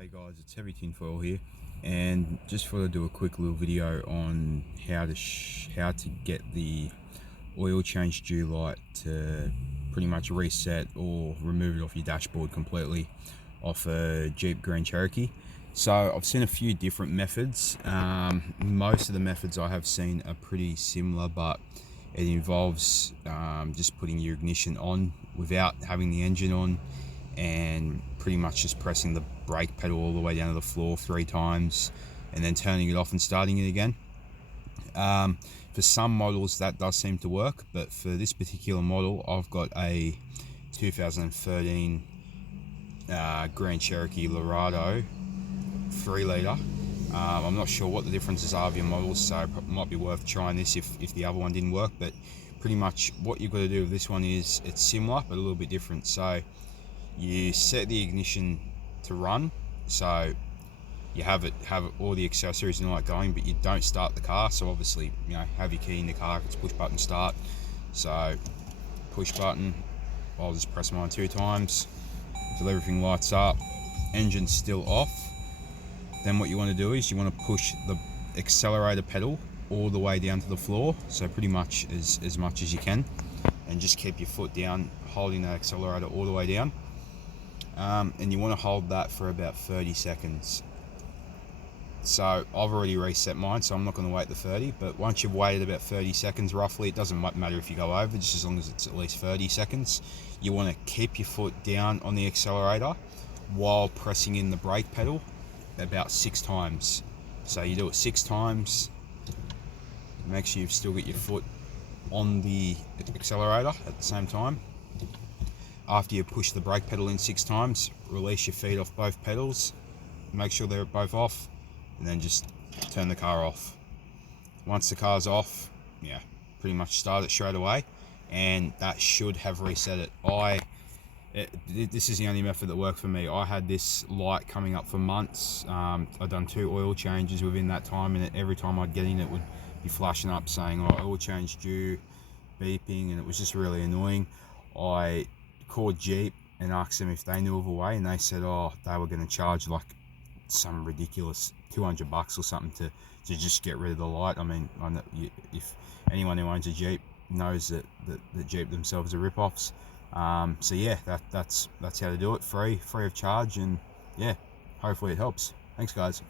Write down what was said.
Hey guys, it's Heavy Tinfoil here, and just thought I'd do a quick little video on how to get the oil change dew light to pretty much reset or remove it off your dashboard completely off a Jeep Grand Cherokee. So I've seen a few different methods. Most of the methods I have seen are pretty similar, but it involves just putting your ignition on without having the engine on, and pretty much just pressing the brake pedal all the way down to the floor 3 times and then turning it off and starting it again. For some models that does seem to work, but for this particular model I've got a 2013 Grand Cherokee Laredo 3 litre. I'm not sure what the differences are of your models, so it might be worth trying this if the other one didn't work. But pretty much what you've got to do with this one is it's similar but a little bit different. So you set the ignition to run, so you have all the accessories and all that going, but you don't start the car. So obviously, have your key in the car if it's push button start. So push button, I'll just press mine 2 times until everything lights up, engine's still off. Then what you want to do is you want to push the accelerator pedal all the way down to the floor, so pretty much as much as you can, and just keep your foot down holding that accelerator all the way down. And you want to hold that for about 30 seconds. So I've already reset mine, so I'm not going to wait the 30, but once you've waited about 30 seconds roughly, it doesn't matter if you go over, just as long as it's at least 30 seconds, you want to keep your foot down on the accelerator while pressing in the brake pedal about 6 times. So you do it 6 times, make sure you've still got your foot on the accelerator at the same time. After you push the brake pedal in 6 times, release your feet off both pedals, make sure they're both off, and then just turn the car off. Once the car's off, pretty much start it straight away, and that should have reset it. This is the only method that worked for me. I had this light coming up for months. I'd done 2 oil changes within that time, and every time I'd get in, it would be flashing up saying, oil change due, beeping, and it was just really annoying. I called Jeep and asked them if they knew of a way, and they said they were going to charge like some ridiculous $200 or something to just get rid of the light. I mean, I know if anyone who owns a Jeep knows that Jeep themselves are rip-offs. So yeah, that's how to do it, free of charge, and hopefully it helps. Thanks guys.